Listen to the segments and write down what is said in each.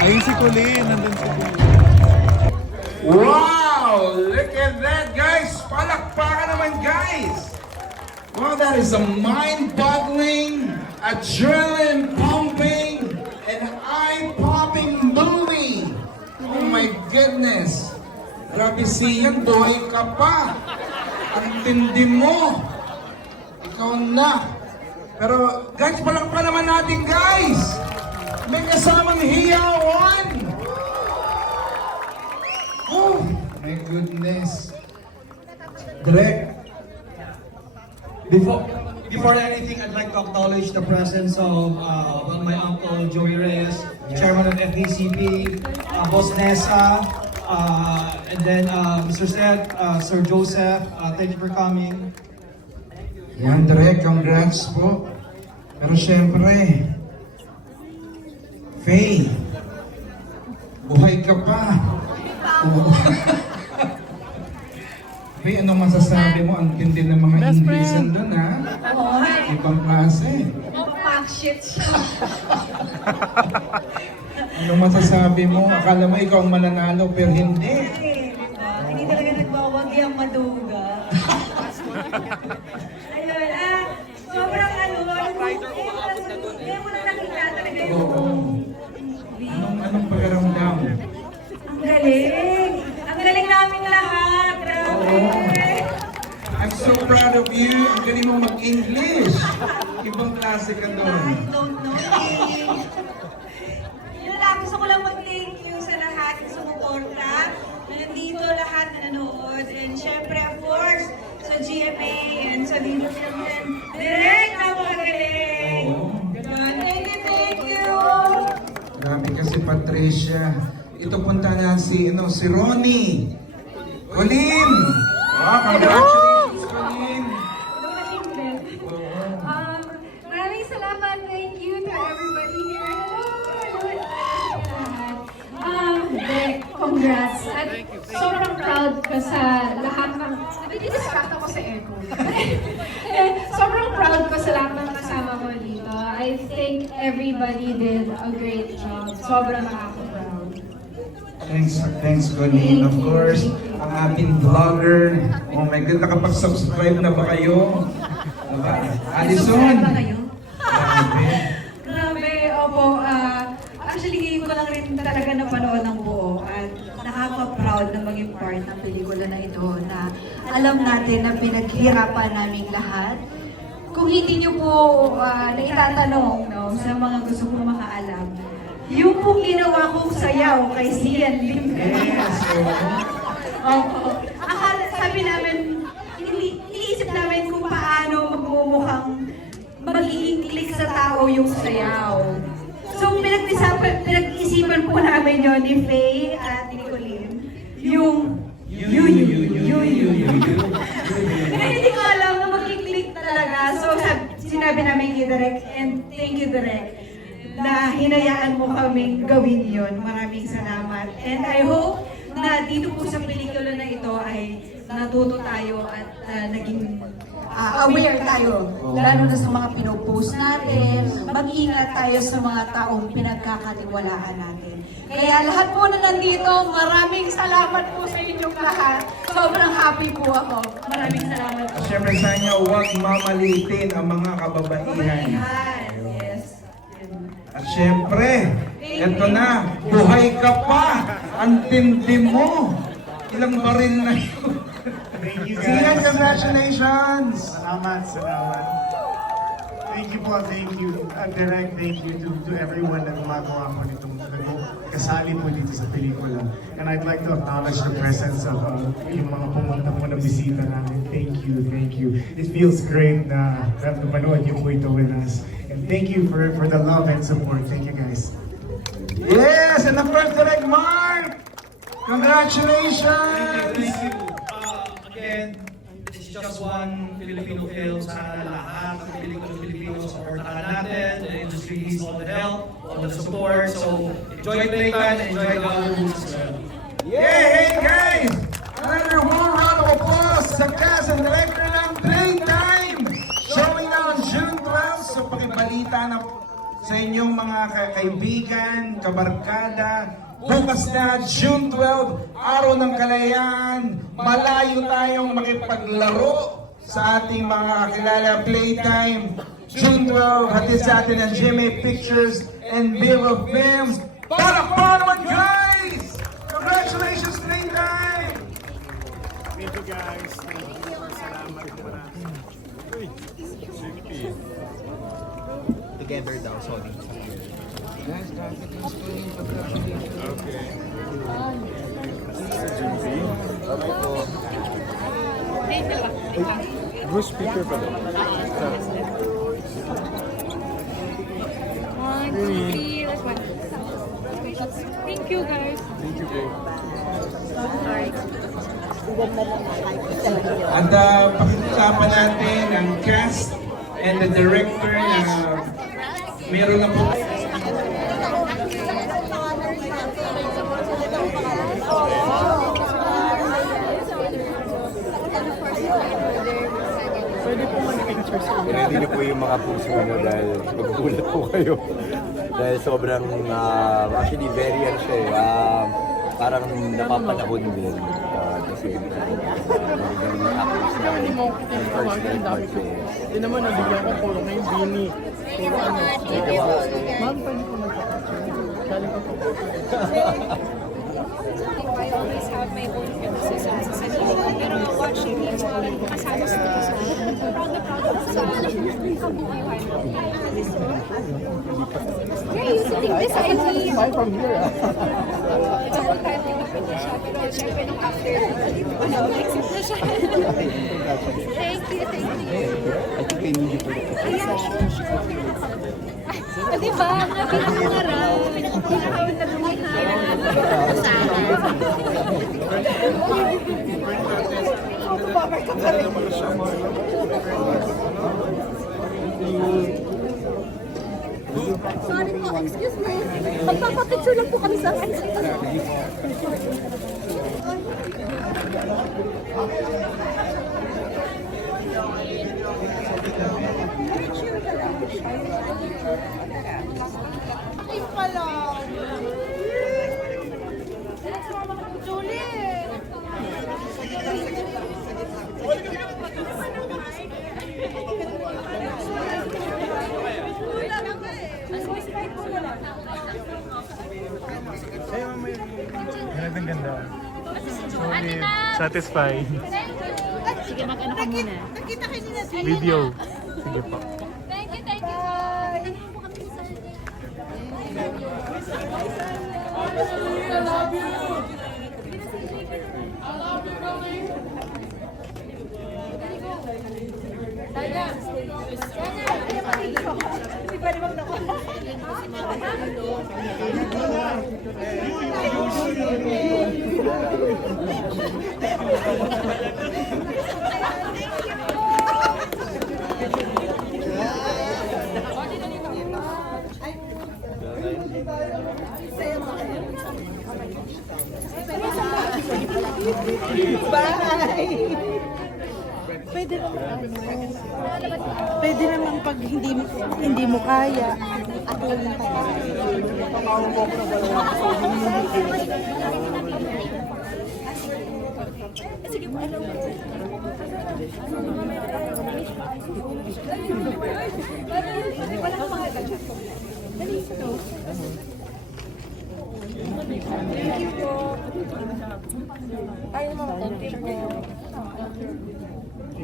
Ayun si Colleen, nandun si Colleen. Wow! Look at that, guys! Palakpakan naman, guys! Wow, that is a mind-boggling, adrenaline-pumping, and eye-popping movie! Oh my goodness! Grabe siyan, buhay ka pa! Ang tindi mo! Ikaw na! Pero, guys, palakpakan naman natin, guys! May kasamang hiyawan! Oh, my goodness. Direk, before anything, I'd like to acknowledge the presence of my uncle Joey Reyes, chairman of FDCP, Boss Nessa, and then Mr. Seth, Sir Joseph. Thank you for coming. Yan, Direk, congrats po. Pero syempre, Faye, buhay ka pa. Faye, anong masasabi mo? Ang tindi ng mga Inglesan doon, ha? Oo, Ibang klase. pack shit siya. Anong masasabi mo? Akala mo ikaw ang mananalo, pero hindi. Hindi talaga nagwawagi ang maduga. Ayun, sobrang mo na nakita talaga yung Anong pakiramdam? ang galing. Ang galing namin lahat. Grabe. I'm so proud of you. Ang galing mo mag-English. Ibang klase ka doon. I don't know. Yun lang, gusto ko lang mag-thank you sa lahat ng sumuporta. Na nandito lahat na nanood. And syempre, of course, sa GMA and sa Viva Film and direct na magaling. Thank you. Grabe kasi Patricia. Ito punta na si Ronnie. Colleen! Wow, congratulations, Colleen! Maraming salamat. Thank you to everybody here. Congrats. At sobrang proud ko sa lahat ng... Nadidistract ako sa echo. Sobrang proud ko sa lahat ng kasama ko dito. I think everybody did a great job. Sobrang nakaka-proud. Thanks, Colleen. Of course, ang ating vlogger. Oh my God, nakapag-subscribe na ba kayo? Alison! Ba kayo? Grabe. Grabe, opo. Actually, ngayon ko lang rin talaga napanood ng buo at nakaka-proud na maging part ng pelikula na ito na alam natin na pinaghirapan naming lahat. Kung hindi niyo po naitatanong sa mga gusto kong makaalam, yung pong ginawa kong sayaw kay Sian Lim. Yes, Opo. Sabi namin, iniisip namin kung paano magmumukhang magiging click sa tao yung sayaw. So pinag-isipan po namin yun ni Faye at ni Colleen. Yung hindi ko alam na magkiklik talaga. So sinabi namin kay Direk, and thank you Direk, na hinayaan mo kaming gawin yon. Maraming salamat. And I hope na dito po sa pelikula na ito ay natuto tayo at naging aware tayo, lalo na sa mga pinopost natin. Mag-ingat tayo sa mga taong pinagkakatiwalaan natin. Kaya lahat po na nandito, maraming salamat po sa inyong lahat. Sobrang happy po ako. Maraming salamat po. Siyempre sa inyo, huwag mamalitin ang mga kababaihan. Yes. At siyempre, eto na, buhay ka pa! Ang tindi mo! Ilang baril na yun. Thank you Sian, guys. congratulations! Salamat. Thank you po, thank you. Direct thank you to everyone na gumagawa po nitong kasali po dito sa pelikula. And I'd like to acknowledge the presence of yung mga pumunta po na bisita namin. Thank you. It feels great na napanood yung po ito with us. And thank you for the love and support. Thank you guys. Yes! And of course, Direct Mark! Congratulations! Thank you. Again, it's just one Filipino film. Sana lahat ng Filipino supportahan natin. The industry needs all the help, all the support. So enjoy Playtime, enjoy the other movies as well. Yay! Hey guys! Another warm round of applause sa cast and director ng Playtime! Showing na on June 12, so pakibalita na sa inyong mga kaibigan, kabarkada. Bukas na, June 12, Araw ng Kalayaan. Malayo tayong makipaglaro sa ating mga kakilala. Playtime, June 12, hatid sa atin ng GMA Pictures and Viva Films. Palakpakan naman, guys! Congratulations, Playtime! Thank you guys. Salamat po na. Together daw, sorry. Bruce speaker pa daw. One, two, three, last one. Thank you guys. Thank you po. At pakikisama natin ang cast and the director na meron na po. Ready na po yung mga puso nyo dahil magugulat po kayo. Dahil sobrang, actually very ano siya parang napapanahon din. Kasi magaling yung actors na yung first night part eh. Hindi naman, nabigyan ko puro ngayon, Bini. Puro ano. Ma'am, pwede po magpapacture. Galing ko po. I always have my own criticism sa sarili ko. Pero watching you all, kasama sa proud na proud ako sa kabuuan. You're sitting beside me. Bye from here. It's a whole time tinapin na siya. Pero syempre nung after, exit na siya. Thank you, thank you. I think they need you for the Yeah, sure. Diba? Pinakamarap. Sorry po, excuse me. Magpapapicture lang po kami sa Ay pala. Julie! Ganda ganda. Sorry, satisfied. Sige, mag-ano ka muna. Nakita kayo nila. Video. Sige po. Thank you, thank you. Pwede naman pag hindi mo kaya, ako lang kaya.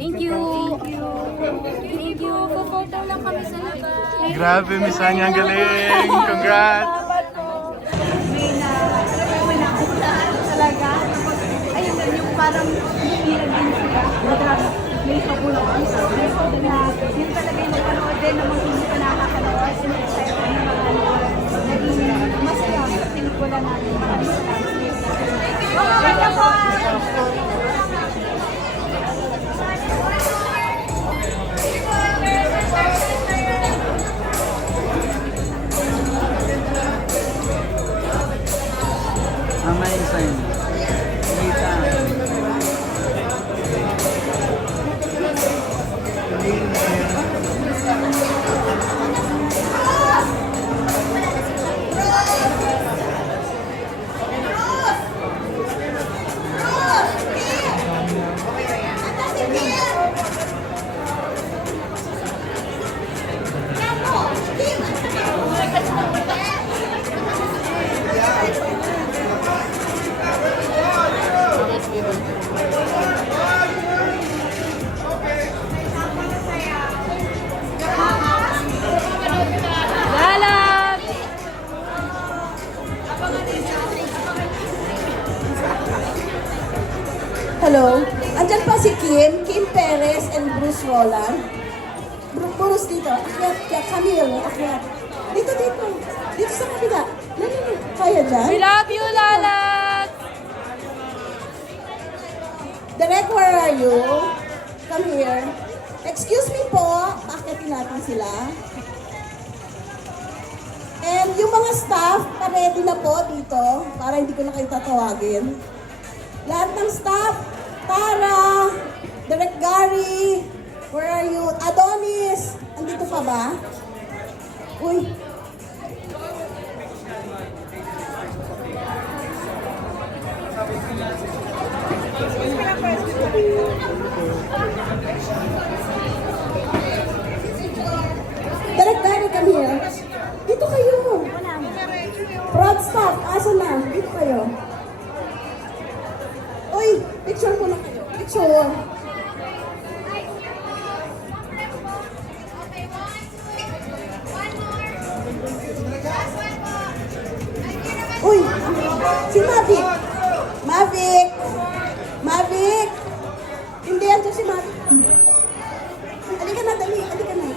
Thank you. Thank you. Puphoto lang kami sa labas. Grabe, Miss Anya, ang galing. Congrats! Talaga. Ayun na yung parang hirap din sila. May kabulang ang sa na yun talaga yung napanood din na mga hindi pa nakakalawas. And excited na naging masaya sa pelikula natin. Maraming Amazing. Wait, Hello. Andyan pa si Kim Perez and Bruce Roland. Bruce dito. Akyat, Camille, akyat. Dito. Dito sa kabila. No. Kaya dyan? We love you, Lalat! Direk, where are you? Come here. Excuse me po. Pakitin natin sila. And yung mga staff, pa-ready na po dito para hindi ko na kayo tatawagin. Lahat ng staff, Tara, Direk Gary, where are you? Adonis, andito pa ba? Uy. Direk Gary, come here. Dito kayo. Prod staff, asa na? Dito kayo. Uy, picture muna kayo. Picture. Uy, si Mavic. Mavic. Hindi yan si Mavic. Halika na, dali. Halika na.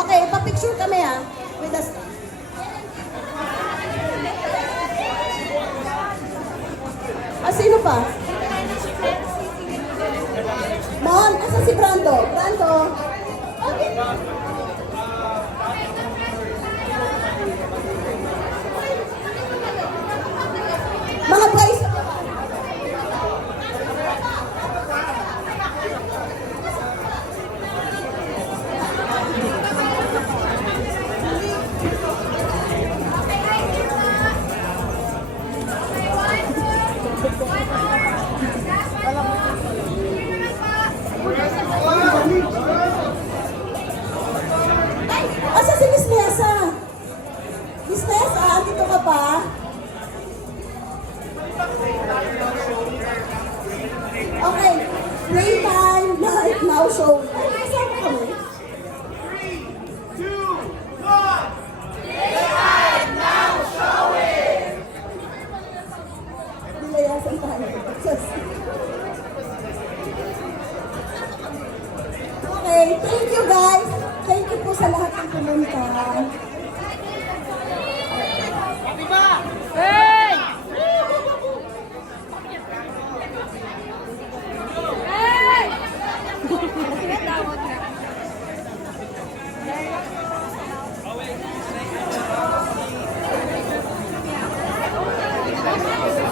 Okay, pa-picture kami ha. With us. Sino pa? Mon, asa si Brando? Okay. Mga guys. Asa si Miss Nessa? Miss Nessa, andito ka pa? Okay, playtime, night, now show. Ay, kasama kami. 3, 2, 1! Playtime, now showing! Nilayasan tayo. Okay, thank you guys. Thank you po sa lahat ng pumunta. Hey!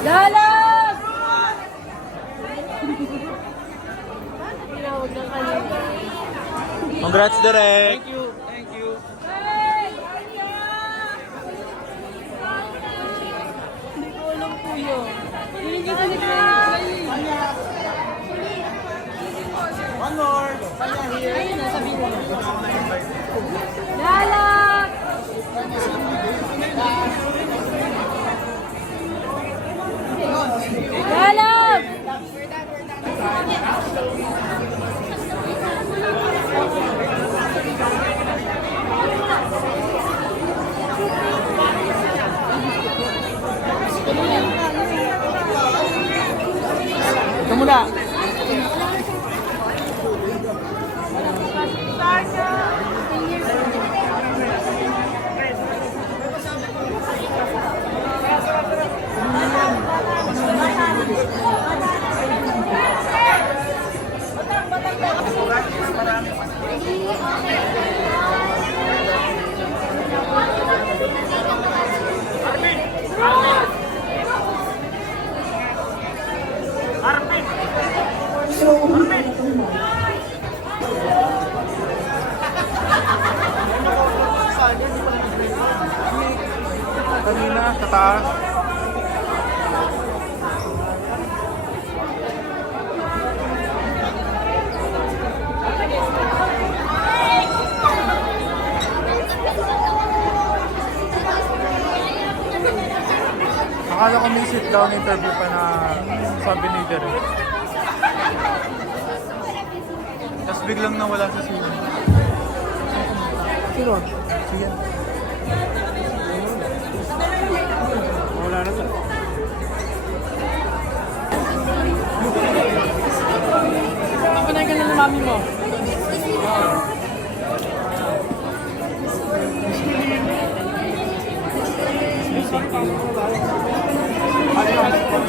Dalag! Congrats, Direk! Dalag! Dalag! Ito muna! Kanina, sa taas. Akala ko may sit down interview pa na sabi ni Derek. Tapos biglang nawala sa sino. Sino? Sige. Wala na to. mami mo. Ayan.